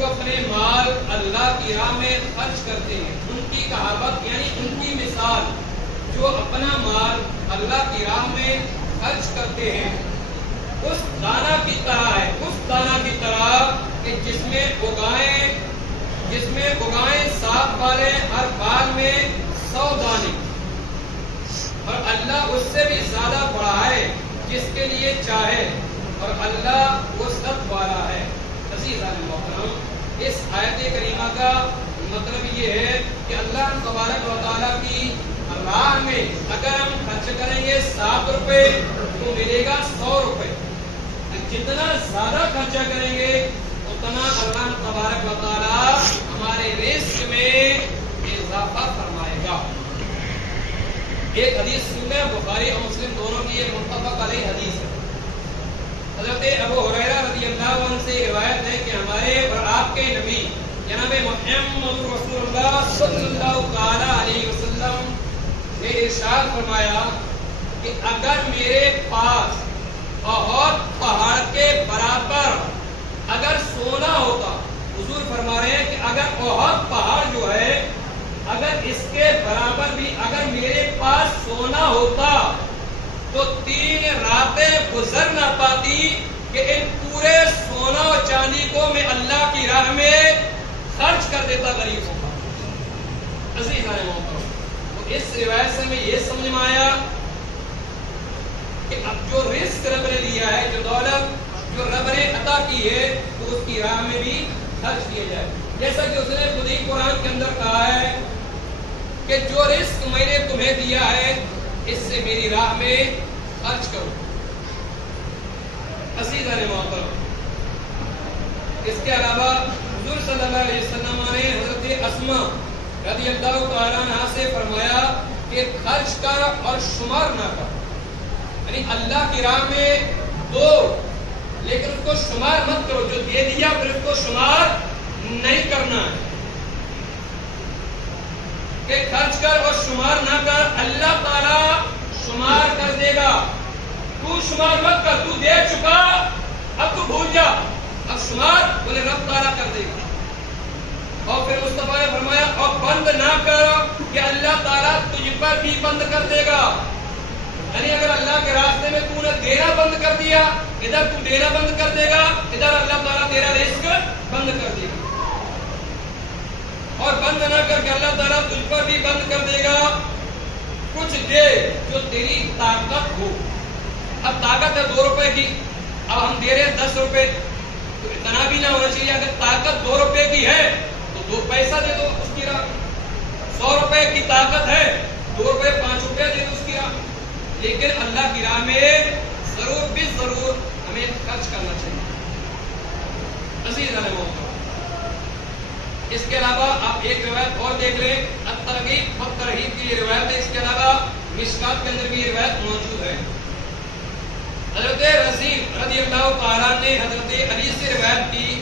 جو اپنے مال اللہ کی راہ میں خرچ کرتے ہیں، ان کی کہاوت یعنی ان کی مثال، جو اپنا مال اللہ کی راہ میں خرچ کرتے ہیں اس دانہ کی طرح ہے، اس دانہ کی طرح کہ جس میں اگائیں ساتھ والے ہر بال میں 100 دانے، اور اللہ اس سے بھی زیادہ بڑھائے جس کے لیے چاہے، اور اللہ وسعت والا ہے۔ عزیزان محترم، اس آیت کریمہ کا مطلب یہ ہے کہ اللہ تبارک و تعالیٰ کی راہ میں اگر ہم خرچ کریں گے 7 روپے تو ملے گا 100 روپے۔ جتنا زیادہ خرچہ کریں گے اتنا اللہ تبارک و تعالیٰ ہمارے رزق میں اضافہ فرمائے گا۔ ایک حدیث سنیں، بخاری اور مسلم دونوں کی ایک متفق علیہ حدیث ہے۔ حضرت ابو ہریرہ رضی اللہ عنہ سے روایت ہے کہ ہمارے اور آپ کے نبی جناب محمد رسول اللہ صلی اللہ تعالی علیہ وسلم نے ارشاد فرمایا کہ اگر میرے پاس بہت پہاڑ کے برابر اگر سونا ہوتا، حضور فرما رہے ہیں کہ اگر بہت پہاڑ جو ہے اگر اس کے برابر بھی اگر میرے پاس سونا ہوتا تو 3 راتیں گزر نہ پاتی کہ ان پورے سونا اور چاندی کو میں اللہ کی راہ میں خرچ کر دیتا غریبوں کا۔ عزیزان محترم، تو اس روایت سے میں یہ سمجھ میں آیا کہ اب جو رزق رب نے دیا ہے، جو دولت جو رب نے عطا کی ہے، تو اس کی راہ میں بھی خرچ کیا جائے۔ جیسا کہ اس نے خود ہی قرآن کے اندر کہا ہے کہ جو رزق میں نے تمہیں دیا ہے اس سے میری راہ میں خرچ کرو۔ عزیزان محترم، اس کے علاوہ حضور صلی اللہ علیہ وسلم نے حضرت اسماء رضی اللہ تعالیٰ عنہا سے فرمایا کہ خرچ کر اور شمار نہ کر، یعنی اللہ کی راہ میں دو لیکن اس کو شمار مت کرو، جو دے دیا پھر اس کو شمار نہیں کرنا ہے کہ خرچ کر اور شمار نہ کر، اللہ تعالیٰ شمار کر دے گا۔ تو شمار مت کر، تو دے چکا اب تو بھول جا، اب شمار بولے رب تعالیٰ کر دے گا۔ اور پھر مصطفیٰ نے فرمایا اور بند نہ کر کہ اللہ تعالیٰ تجھ پر بھی بند کر دے گا، یعنی اگر اللہ کے راستے میں تو نے دینا بند کر دیا، ادھر تو دینا بند کر دے گا، ادھر اللہ تعالیٰ تیرا رزق بند کر دے گا۔ اور بند نہ کر کے اللہ تعالیٰ تجھ پر بھی بند کر دے گا۔ کچھ دے جو تیری طاقت ہو۔ اب طاقت ہے 2 روپے کی، اب ہم دے رہے ہیں 10 روپے، تو اتنا بھی نہ ہونا چاہیے۔ اگر طاقت 2 روپے کی ہے تو 2 پیسہ دے دو اس کی راہ۔ 100 روپے کی طاقت ہے، 2 روپے 5 روپے دے دو اس کی راہ۔ لیکن اللہ کی راہ میں ضرور بھی ضرور ہمیں خرچ کرنا چاہیے۔ عزیزان محترم، اس کے علاوہ آپ ایک روایت اور دیکھ لیں، الترغیب والترہیب کی یہ روایت ہے۔ اس کے علاوہ مشکات کے اندر بھی یہ روایت موجود ہے۔ حضرت رزین رضی اللہ تعالیٰ نے حضرت علی سے روایت کی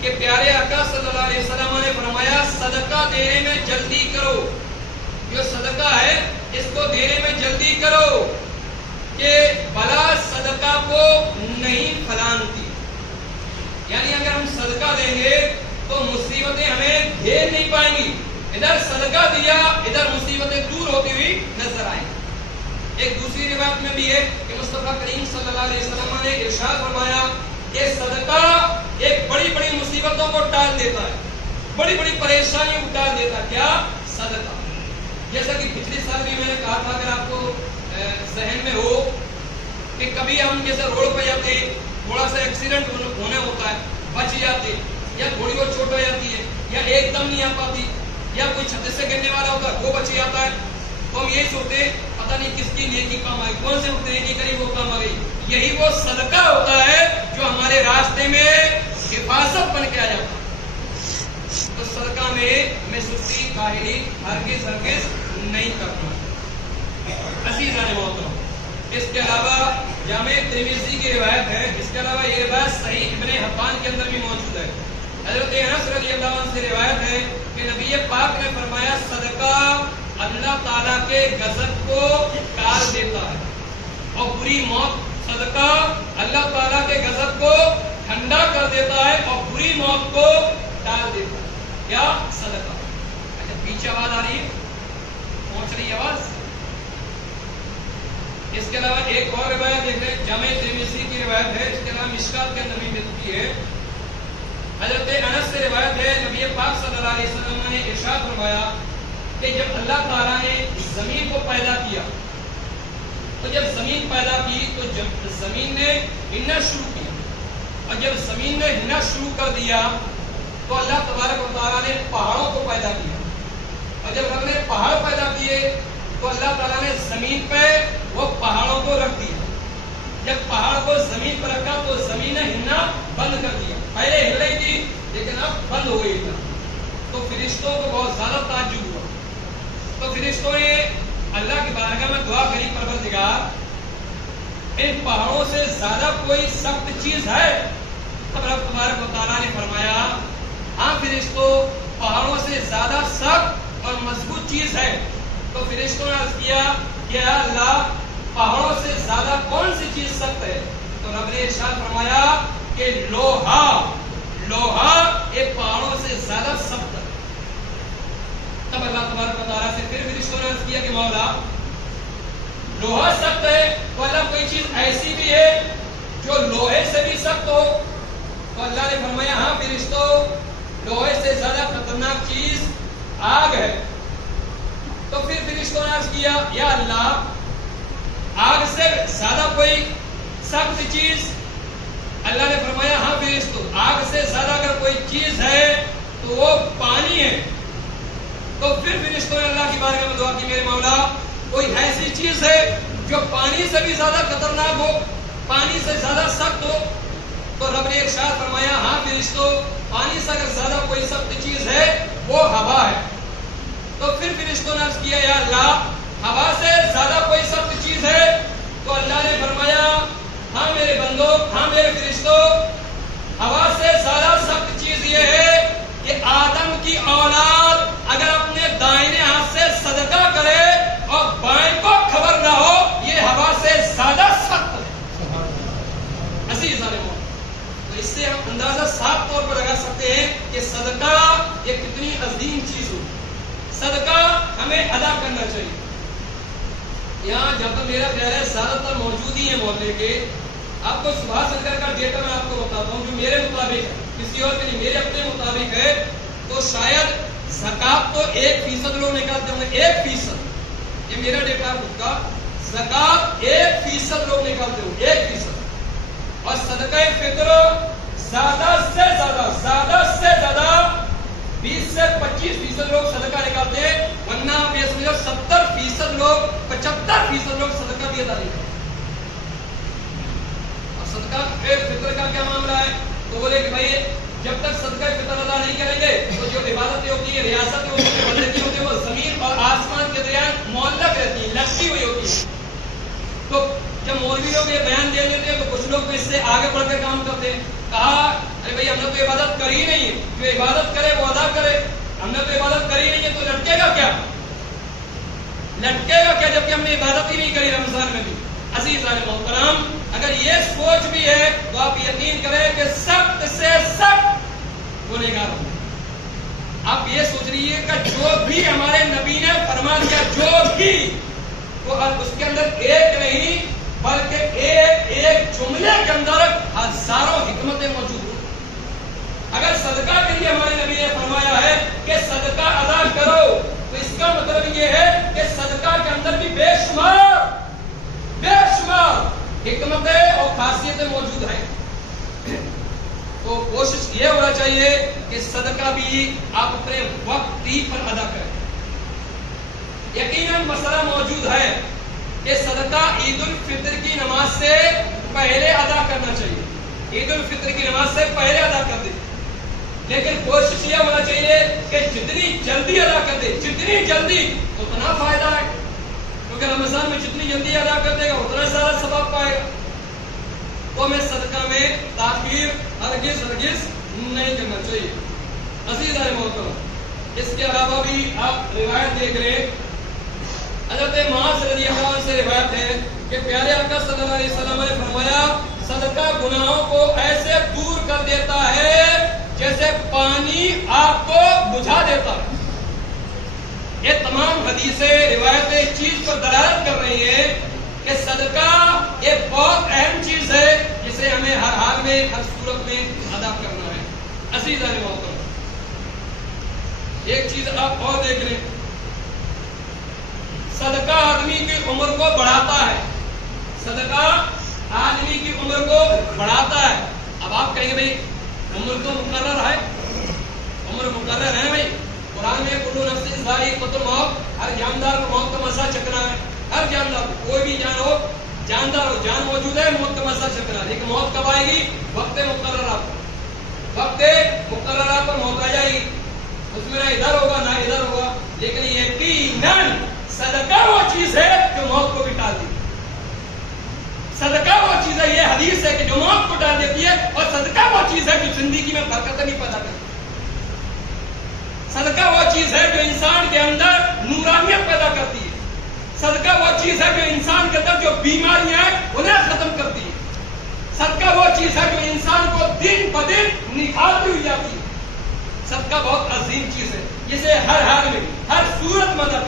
کہ پیارے آقا صلی اللہ علیہ وسلم نے فرمایا صدقہ دینے میں جلدی کرو، جو صدقہ ہے اس کو دینے میں جلدی کرو کہ بلا صدقہ کو نہیں پھیلانتی، یعنی اگر ہم صدقہ دیں گے تو مصیبتیں ہمیں گھیر نہیں پائیں گی۔ ادھر صدقہ دیا، ادھر مصیبتیں دور ہوتی ہوئی نظر آئیں۔ ایک دوسری روایت میں بھی ہے کہ مصطفیٰ کریم صلی اللہ علیہ وسلم نے ارشاد فرمایا کہ صدقہ ایک بڑی بڑی مصیبتوں کو ٹال دیتا ہے، بڑی بڑی پریشانیوں کو ٹال دیتا ہے۔ کیا؟ صدقہ۔ جیسا کہ پچھلے سال بھی میں نے کہا تھا، اگر آپ کو ذہن میں ہو کہ کبھی ہم جیسے روڈ پہ جاتے ہیں، تھوڑا سا ایکسیڈنٹ ہونے ہوتا ہے، بچ جاتے، یا تھوڑی بہت چوٹ ہو جاتی ہے، یا ایک دم نہیں آ پاتی، یا کوئی چھت سے گرنے والا ہوتا ہے وہ بچ جاتا ہے، تو ہم یہی سوچتے ہیں پتہ نہیں کس کی نیکی کام آئی، کون سے وقت نیکی کری وہ کام آ گئی۔ یہی وہ صدقہ ہوتا ہے جو ہمارے راستے میں حفاظت بن کے آ جاتا ہے۔ تو صدقہ میں ہمیں سستی کاہلی ہرگز نہیں کرنا۔ عزیزان محترم، اس کے علاوہ جامع ترمذی کی روایت ہے، اس کے علاوہ یہ روایت صحیح ابن حبان کے اندر بھی موجود ہے۔ حضرت انس رضی اللہ عنہ سے روایت ہے کہ نبی پاک نے فرمایا صدقہ اللہ تعالیٰ کے غضب کو ٹال دیتا ہے، اور بری موت، صدقہ اللہ تعالیٰ کے غضب کو ٹھنڈا کر دیتا ہے اور بری موت کو کیا صدقہ. اچھا پیچھے آواز آ رہی ہے, پہنچ رہی ہے آواز. اس کے علاوہ ایک اور روایت دیکھ رہے ہیں, جامع ترمذی کی روایت ہے, اس کے علاوہ مشکات کے اندر بھی ملتی ہے. حضرت انس سے روایت ہے, نبی پاک صلی اللہ علیہ وسلم نے ارشاد فرمایا کہ جب اللہ تعالیٰ نے زمین کو پیدا کیا, تو جب زمین پیدا کی تو جب زمین نے ہلنا شروع کیا, اور جب زمین نے ہلنا شروع کر دیا تو اللہ تبارک و تعالیٰ نے پہاڑوں کو پیدا کیا, اور جب رب نے پہاڑ پیدا کیے تو اللہ تعالیٰ نے زمین پہ وہ پہاڑوں کو رکھ دیا. جب پہاڑ کو زمین پر رکھا تو زمین نے ہلنا بند کر دیا. پہلے ہل رہی تھی لیکن اب بند ہو گئی تھی. تو فرشتوں کو بہت زیادہ تعجب ہوا. تو فرشتوں نے اللہ کی بارگاہ میں دعا کری, پروردگار ان پہاڑوں سے زیادہ کوئی سخت چیز ہے؟ تب رب تبارک و تعالیٰ نے فرمایا ہاں فرشتوں, پہاڑوں سے زیادہ سخت اور مضبوط چیز ہے. تو فرشتوں نے عرض کیا کہ اے اللہ پہاڑوں سے زیادہ کون سی چیز سخت ہے؟ تو رب نے ارشاد فرمایا کہ لوہا یہ پہاڑوں سے زیادہ سخت ہے. تب اللہ تبارک و تعالیٰ سے پھر فرشتوں نے عرض کیا کہ مولا لوہا سخت ہے, تو اللہ کوئی چیز ایسی بھی ہے جو لوہے سے بھی سخت ہو؟ تو اللہ نے فرمایا ہاں فرشتوں, لوہے سے زیادہ خطرناک چیز آگ ہے. تو پھر فرشتوں نے عرض کیا یا اللہ آگ سے زیادہ کوئی سخت چیز؟ اللہ نے فرمایا ہاں فرشتوں, آگ سے زیادہ اگر کوئی چیز ہے تو وہ پانی ہے. تو پھر فرشتوں نے اللہ کی بارگاہ میں دعا کی میرے مولا کوئی ایسی چیز ہے جو پانی سے بھی زیادہ خطرناک ہو, پانی سے زیادہ سخت ہو؟ تو رب نے ارشاد فرمایا ہاں فرشتوں, پانی سے اگر زیادہ کوئی سخت چیز ہے وہ ہوا ہے. تو پھر فرشتوں نے عرض کیا یا اللہ ہوا سے زیادہ کوئی سخت چیز ہے؟ تو اللہ نے فرمایا ہاں میرے بندو, ہاں میرے فرشتوں, ہوا سے زیادہ سخت چیز یہ ہے کہ آدم کی اولاد اگر اپنے دائیں ہاتھ سے صدقہ کرے اور بائیں کو خبر نہ ہو, یہ ہوا سے زیادہ سخت ہے. عزیز عالموں, تو اس سے ہم اندازہ صاف طور پر لگا سکتے ہیں کہ صدقہ یہ کتنی عظیم چیز ہو. صدقہ ہمیں ادا کرنا چاہیے. یہاں جب تک میرا خیال ہے زیادہ تر موجود ہی ہیں محلے کے. آپ کو سبھاش چندر کا ڈیٹا میں آپ کو بتاتا ہوں جو میرے مطابق ہے, کسی اور کے نہیں, میرے اپنے مطابق ہے. تو شاید زکات تو 1% لوگ نکالتے ہوں گے, 1%, یہ میرا ڈیٹا خود کا. زکات 1% لوگ نکالتے ہوں گے, 1%. اور صدقہ فطر زیادہ سے زیادہ 20 سے 25% لوگ صدقہ نکالتے ہیں, ورنہ آپ یہ سمجھو 70% لوگ 75% لوگ صدقہ بھی ادا نہیں کرتے. اور صدقہ فطر کا کیا معاملہ ہے؟ تو بولے کہ بھائی جب تک صدقہ فطر ادا نہیں کریں گے تو جو عبادتیں ہوتی ہیں, ریاستیں ہوتی ہیں, بندگی ہوتی ہے, وہ زمین اور آسمان کے درمیان معلق رہتی ہیں, لٹکی ہوئی ہوتی ہیں. تو جب مولوی لوگ یہ بیان دے دیتے ہیں تو کچھ لوگ اس سے آگے بڑھ کر کام کرتے ہیں. کہا ارے بھائی ہم نے تو عبادت کری نہیں ہے, جو عبادت کرے وہ ادا کرے. ہم نے تو عبادت کری نہیں ہے تو لٹکے گا کیا؟ جبکہ ہم نے عبادت ہی نہیں کری رمضان میں بھی. عزیز محترم, اگر یہ سوچ بھی ہے تو آپ یقین کریں کہ سخت سے سخت گنہگار ہوں. آپ یہ سوچ رہیے کہ جو بھی ہمارے نبی نے فرما دیا, جو بھی, وہ اس کے اندر ایک نہیں بلکہ ایک جملے کے اندر ہزاروں حکمتیں موجود ہیں. اگر صدقہ کے لیے ہمارے نبی نے فرمایا ہے کہ صدقہ ادا کرو, تو اس کا مطلب یہ ہے کہ صدقہ کے اندر بھی بے شمار حکمتیں اور خاصیتیں موجود ہیں. تو کوشش یہ ہونا چاہیے کہ صدقہ بھی آپ اپنے وقت ہی پر ادا کریں. یقیناً مسئلہ موجود ہے کہ صدقہ عید الفطر کی نماز سے پہلے ادا کرنا چاہیے. عید الفطر کی نماز سے پہلے ادا کر دیں, لیکن کوشش یہ ہونا چاہیے کہ جتنی جلدی ادا کر دے, جتنی جلدی اتنا فائدہ ہے, کیونکہ رمضان میں جتنی جلدی ادا کر دے گا اتنا زیادہ ثواب پائے گا. تو ہمیں صدقہ میں تاخیر ہرگز نہیں کرنا چاہیے. عزیز محترم, اس کے علاوہ بھی آپ روایت دیکھ رہے ہیں, حضرت معاذ رضی اللہ عنہ سے روایت ہے کہ پیارے آقا صلی اللہ علیہ وسلم نے فرمایا صدقہ گناہوں کو ایسے دور کر دیتا ہے جیسے پانی آپ کو بجھا دیتا ہے۔ یہ تمام حدیثیں روایتیں اس چیز پر دلالت کر رہی ہیں کہ صدقہ ایک بہت اہم چیز ہے جسے ہمیں ہر حال میں ہر صورت میں ادا کرنا ہے۔ عزیزان محترم، ایک چیز آپ اور دیکھ لیں، صدقہ آدمی کی عمر کو بڑھاتا ہے، صدقہ آدمی کی عمر کو بڑھاتا ہے۔ اب آپ کہیں گے بھائی عمر تو مقرر ہے، عمر مقرر ہے بھائی، قرآن میں کلو نفس ذائقۃ الموت، ہر جاندار کو موت کا مزہ چکھنا ہے، ہر جاندار، کوئی بھی جاندار ہو، جان موجود ہے، موت کا مزہ چکھنا ہے، لیکن موت کب آئے گی؟ وقت مقررہ پر، وقت مقررہ پر موت آ جائے گی، اس میں نہ ادھر ہوگا نہ ادھر ہوگا، لیکن یقیناً صدقہ وہ چیز ہے جو موت کو بھی ٹال دیتی ہے۔ صدقہ وہ چیز ہے، یہ حدیث ہے کہ جو موت کو ٹال دیتی ہے، اور صدقہ وہ چیز ہے جو زندگی میں برکت نہیں پیدا کرتی۔ صدقہ وہ چیز ہے جو انسان کے اندر نورانیت پیدا کرتی ہے۔ صدقہ وہ چیز ہے جو انسان کے اندر جو بیماریاں ہیں انہیں ختم کرتی ہے۔ صدقہ وہ چیز ہے جو انسان کو دن بدن نکھارتی ہوئی جاتی ہے۔ صدقہ بہت عظیم چیز ہے جسے ہر حال میں ہر صورت میں ادا